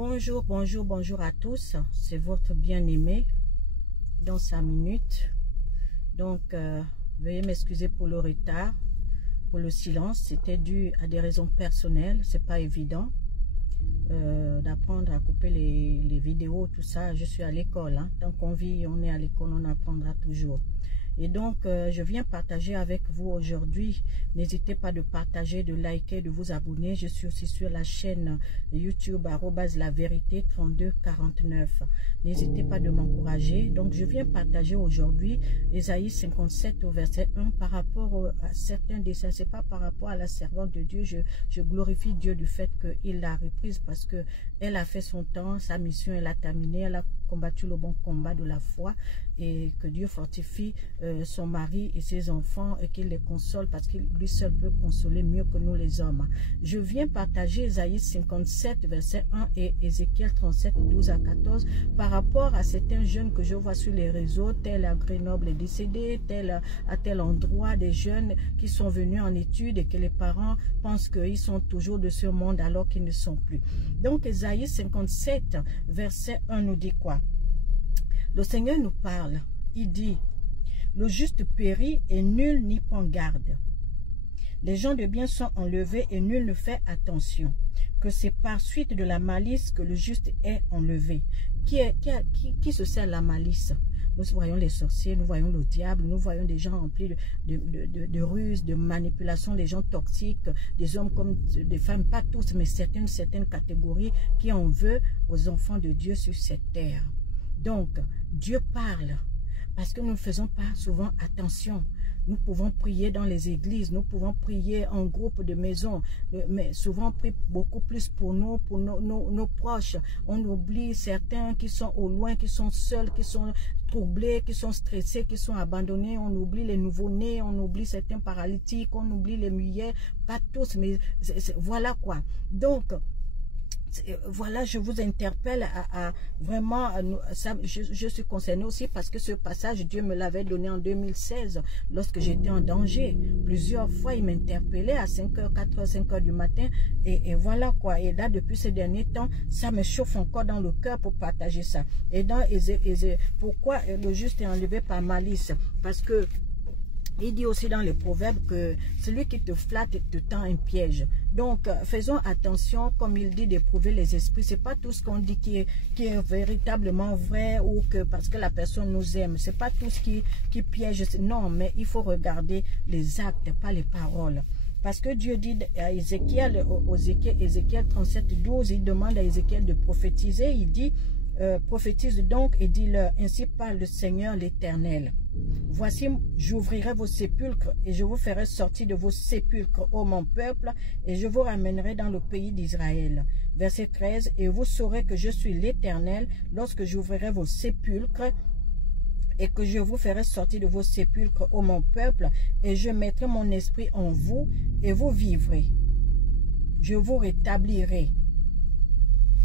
Bonjour, bonjour, bonjour à tous. C'est votre bien-aimé dans 5 minutes. Donc, veuillez m'excuser pour le retard, pour le silence. C'était dû à des raisons personnelles. C'est pas évident d'apprendre à couper les vidéos, tout ça. Je suis à l'école. Hein. Tant qu'on vit, on est à l'école, on apprendra toujours. Et donc, je viens partager avec vous aujourd'hui. N'hésitez pas de partager, de liker, de vous abonner. Je suis aussi sur la chaîne YouTube @lavérité3249. N'hésitez pas de m'encourager. Donc, je viens partager aujourd'hui Ésaïe 57 au verset 1 par rapport à certains dessins. Ce n'est pas par rapport à la servante de Dieu. Je glorifie Dieu du fait qu'il l'a reprise parce qu'elle a fait son temps, sa mission, elle a terminé, elle a combattu le bon combat de la foi et que Dieu fortifie son mari et ses enfants et qu'il les console parce qu'il lui seul peut consoler mieux que nous les hommes. Je viens partager Ésaïe 57 verset 1 et Ézéchiel 37 12 à 14 par rapport à certains jeunes que je vois sur les réseaux, tel à Grenoble est décédé, tel à tel endroit, des jeunes qui sont venus en études et que les parents pensent qu'ils sont toujours de ce monde alors qu'ils ne sont plus. Donc Ésaïe 57 verset 1 nous dit quoi? Le Seigneur nous parle, il dit: le juste périt et nul n'y prend garde. Les gens de bien sont enlevés et nul ne fait attention. Que c'est par suite de la malice que le juste est enlevé. Qui se sert la malice? Nous voyons les sorciers, nous voyons le diable, nous voyons des gens remplis de ruses, de manipulations, des gens toxiques, des hommes comme des femmes, pas tous, mais certaines catégories qui en veulent aux enfants de Dieu sur cette terre. Donc, Dieu parle parce que nous ne faisons pas souvent attention. Nous pouvons prier dans les églises, nous pouvons prier en groupe de maisons, mais souvent on prie beaucoup plus pour nous, pour nos proches. On oublie certains qui sont au loin, qui sont seuls, qui sont troublés, qui sont stressés, qui sont abandonnés. On oublie les nouveau-nés, on oublie certains paralytiques, on oublie les muets, pas tous, mais voilà quoi. Donc, voilà, je vous interpelle à vraiment, je suis concernée aussi parce que ce passage, Dieu me l'avait donné en 2016 lorsque j'étais en danger. Plusieurs fois, il m'interpellait à 5h, 4h, 5h du matin et voilà quoi. Et là, depuis ces derniers temps, ça me chauffe encore dans le cœur pour partager ça. Et dans pourquoi le juste est enlevé par malice? Parce que il dit aussi dans les proverbes que celui qui te flatte te tend un piège. Donc, faisons attention, comme il dit, d'éprouver les esprits. C'est pas tout ce qu'on dit qui est véritablement vrai ou que parce que la personne nous aime. C'est pas tout ce qui piège. Non, mais il faut regarder les actes, pas les paroles. Parce que Dieu dit à Ézéchiel, Ézéchiel 37, 12, il demande à Ézéchiel de prophétiser. Il dit, prophétise donc et dis-leur, ainsi parle le Seigneur l'Éternel. Voici, j'ouvrirai vos sépulcres et je vous ferai sortir de vos sépulcres, ô mon peuple, et je vous ramènerai dans le pays d'Israël. Verset 13, et vous saurez que je suis l'Éternel lorsque j'ouvrirai vos sépulcres et que je vous ferai sortir de vos sépulcres, ô mon peuple, et je mettrai mon esprit en vous et vous vivrez. Je vous rétablirai.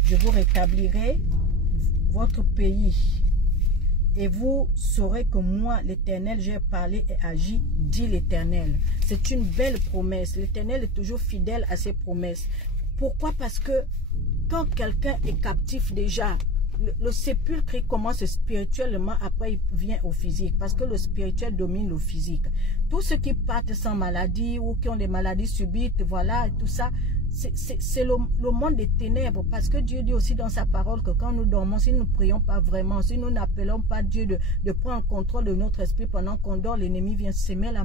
Je vous rétablirai votre pays. Et vous saurez que moi, l'Éternel, j'ai parlé et agi, dit l'Éternel. C'est une belle promesse. L'Éternel est toujours fidèle à ses promesses. Pourquoi? Parce que quand quelqu'un est captif déjà, le sépulcre il commence spirituellement, après il vient au physique. Parce que le spirituel domine le physique. Tous ceux qui partent sans maladie ou qui ont des maladies subites, voilà, tout ça, c'est le monde des ténèbres, parce que Dieu dit aussi dans sa parole que quand nous dormons, si nous ne prions pas vraiment, si nous n'appelons pas Dieu de prendre contrôle de notre esprit pendant qu'on dort, l'ennemi vient s'aimer la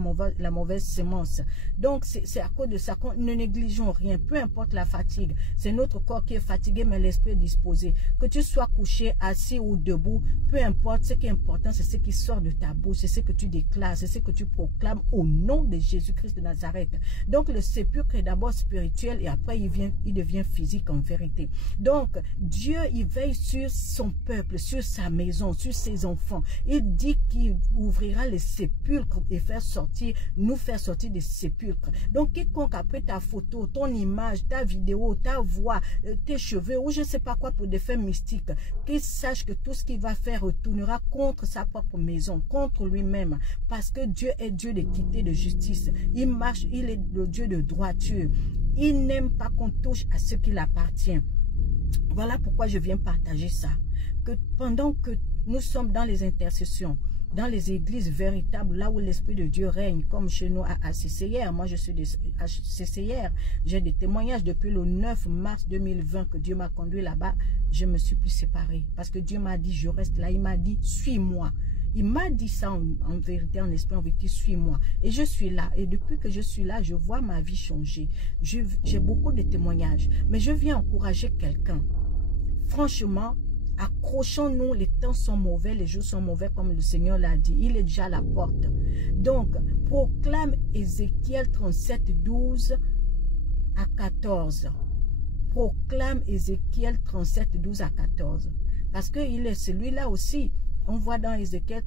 mauvaise semence. Donc c'est à cause de ça qu'on ne négligeons rien, peu importe la fatigue. C'est notre corps qui est fatigué, mais l'esprit est disposé. Que tu sois couché, assis ou debout, peu importe, ce qui est important, c'est ce qui sort de ta bouche, c'est ce que tu déclares, c'est ce que tu proclames au nom de Jésus-Christ de Nazareth. Donc le sépulcre est d'abord spirituel et après il devient physique en vérité. Donc Dieu, il veille sur son peuple, sur sa maison, sur ses enfants. Il dit qu'il ouvrira les sépulcres et nous faire sortir des sépulcres. Donc quiconque a pris ta photo, ton image, ta vidéo, ta voix, tes cheveux ou je ne sais pas quoi pour des faits mystiques, qu'il sache que tout ce qu'il va faire retournera contre sa propre maison, contre lui-même, parce que Dieu est Dieu d'équité, de justice. Il marche, il est le Dieu de droiture. Il n'aime pas qu'on touche à ce qu'il appartient. Voilà pourquoi je viens partager ça. Que pendant que nous sommes dans les intercessions, dans les églises véritables, là où l'Esprit de Dieu règne, comme chez nous à CCR. Moi, je suis à CCR. J'ai des témoignages depuis le 9 mars 2020 que Dieu m'a conduit là-bas. Je me suis plus séparée parce que Dieu m'a dit, je reste là. Il m'a dit, suis-moi. Il m'a dit ça en vérité, en esprit, en vérité, suis-moi. Et je suis là. Et depuis que je suis là, je vois ma vie changer. J'ai beaucoup de témoignages. Mais je viens encourager quelqu'un. Franchement, accrochons-nous, les temps sont mauvais, les jours sont mauvais, comme le Seigneur l'a dit. Il est déjà à la porte. Donc, proclame Ézéchiel 37, 12 à 14. Proclame Ézéchiel 37, 12 à 14. Parce que il est celui-là aussi. On voit dans Ézéchiel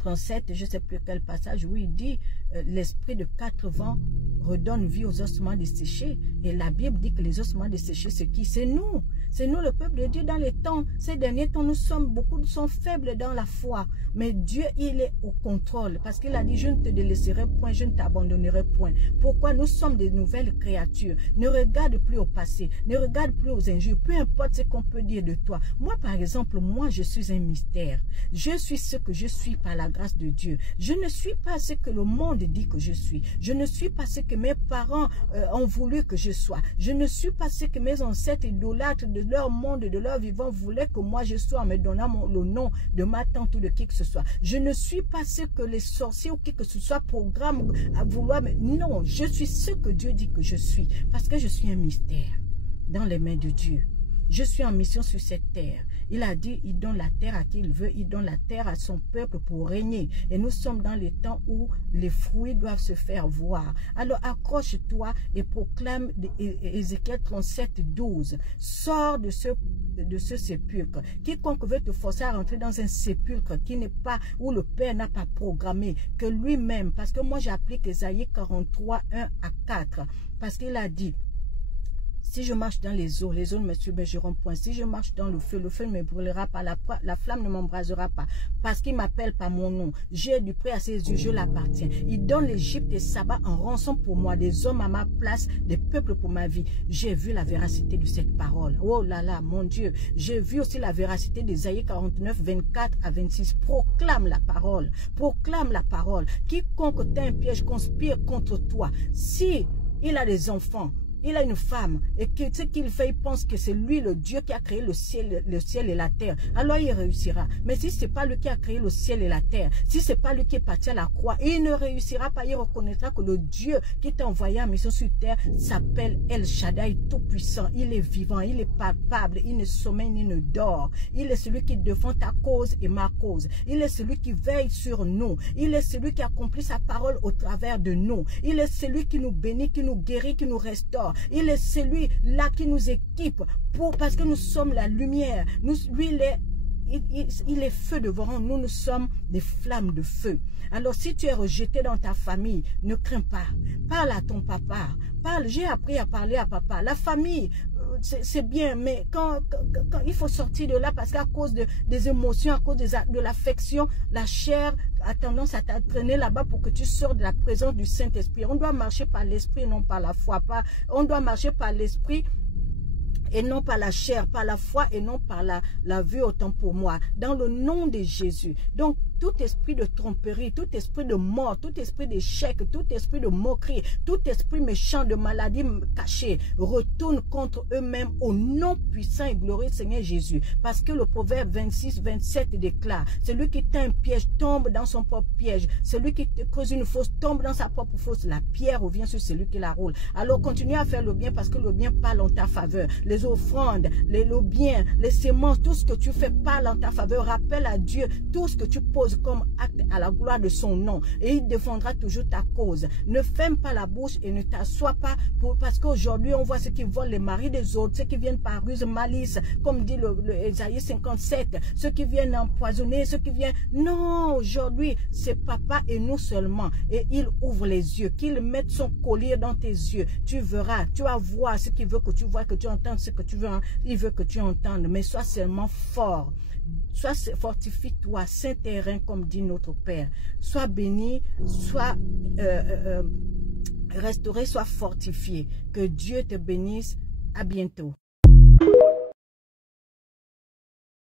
37, je ne sais plus quel passage, où il dit l'esprit de 4 vents redonne vie aux ossements desséchés. Et la Bible dit que les ossements desséchés, c'est qui? C'est nous. C'est nous, le peuple de Dieu, dans les temps. Ces derniers temps, beaucoup sont faibles dans la foi. Mais Dieu, il est au contrôle. Parce qu'il a dit, je ne te délaisserai point, je ne t'abandonnerai point. Pourquoi? Nous sommes des nouvelles créatures. Ne regarde plus au passé. Ne regarde plus aux injures. Peu importe ce qu'on peut dire de toi. Moi, par exemple, moi, je suis un mystère. Je suis ce que je suis par la grâce de Dieu. Je ne suis pas ce que le monde dit que je suis. Je ne suis pas ce que mes parents ont voulu que je sois. Je ne suis pas ce que mes ancêtres idolâtres de leur monde, de leur vivant voulaient que moi je sois en me donnant le nom de ma tante ou de qui que ce soit. Je ne suis pas ce que les sorciers ou qui que ce soit programment à vouloir. Non, je suis ce que Dieu dit que je suis. Parce que je suis un mystère dans les mains de Dieu. Je suis en mission sur cette terre. Il a dit, il donne la terre à qui il veut, il donne la terre à son peuple pour régner. Et nous sommes dans les temps où les fruits doivent se faire voir. Alors accroche-toi et proclame Ézéchiel 37, 12. Sors de ce sépulcre. Quiconque veut te forcer à rentrer dans un sépulcre qui n'est pas, où le Père n'a pas programmé, que lui-même, parce que moi j'applique Ésaïe 43, 1 à 4, parce qu'il a dit, si je marche dans les eaux ne me submergeront point. Si je marche dans le feu ne me brûlera pas. La flamme ne m'embrasera pas. Parce qu'il m'appelle par mon nom. J'ai du près à ses yeux, je l'appartiens. Il donne l'Égypte et Saba en rançon pour moi. Des hommes à ma place, des peuples pour ma vie. J'ai vu la véracité de cette parole. Oh là là, mon Dieu. J'ai vu aussi la véracité d'Ésaïe 49, 24 à 26. Proclame la parole. Proclame la parole. Quiconque t'a un piège conspire contre toi. Si il a des enfants, il a une femme, et que ce qu'il fait, il pense que c'est lui le Dieu qui a créé le ciel et la terre. Alors il réussira. Mais si ce n'est pas lui qui a créé le ciel et la terre, si ce n'est pas lui qui est parti à la croix, il ne réussira pas. Il reconnaîtra que le Dieu qui t'a envoyé en mission sur terre s'appelle El Shaddai, tout-puissant. Il est vivant, il est palpable, il ne sommeille ni ne dort. Il est celui qui défend ta cause et ma cause. Il est celui qui veille sur nous. Il est celui qui accomplit sa parole au travers de nous. Il est celui qui nous bénit, qui nous guérit, qui nous restaure. Il est celui-là qui nous équipe parce que nous sommes la lumière. Lui, il est feu devant nous. Nous sommes des flammes de feu. Alors, si tu es rejeté dans ta famille, ne crains pas. Parle à ton papa. J'ai appris à parler à papa. La famille, c'est bien, mais quand il faut sortir de là, parce qu'à cause des émotions, à cause de l'affection, la chair a tendance à t'entraîner là-bas pour que tu sors de la présence du Saint-Esprit. On doit marcher par l'Esprit, non par la foi. On doit marcher par l'Esprit et non par la chair, par la foi et non par la vue, autant pour moi. Dans le nom de Jésus. Donc, tout esprit de tromperie, tout esprit de mort, tout esprit d'échec, tout esprit de moquerie, tout esprit méchant de maladie cachée, retourne contre eux-mêmes au nom puissant et glorieux Seigneur Jésus. Parce que le proverbe 26, 27 déclare, celui qui tend un piège tombe dans son propre piège. Celui qui creuse une fosse tombe dans sa propre fosse. La pierre revient sur celui qui la roule. Alors continue à faire le bien parce que le bien parle en ta faveur. Les offrandes, le bien, les semences, tout ce que tu fais parle en ta faveur. Rappelle à Dieu tout ce que tu poses comme acte à la gloire de son nom, et il défendra toujours ta cause. Ne ferme pas la bouche et ne t'assois pas parce qu'aujourd'hui on voit ceux qui volent les maris des autres, ceux qui viennent par ruse, malice, comme dit le Ésaïe 57, ceux qui viennent empoisonner, ceux qui viennent... Non, aujourd'hui c'est papa et nous seulement, et il ouvre les yeux, qu'il mette son collier dans tes yeux, tu verras, tu vas voir ce qu'il veut que tu vois, que tu entendes ce que tu veux, il veut que tu entendes, mais sois seulement fort. Sois fortifie-toi, Saint-Terrain, comme dit notre Père. Sois béni, sois restauré, sois fortifié. Que Dieu te bénisse. À bientôt.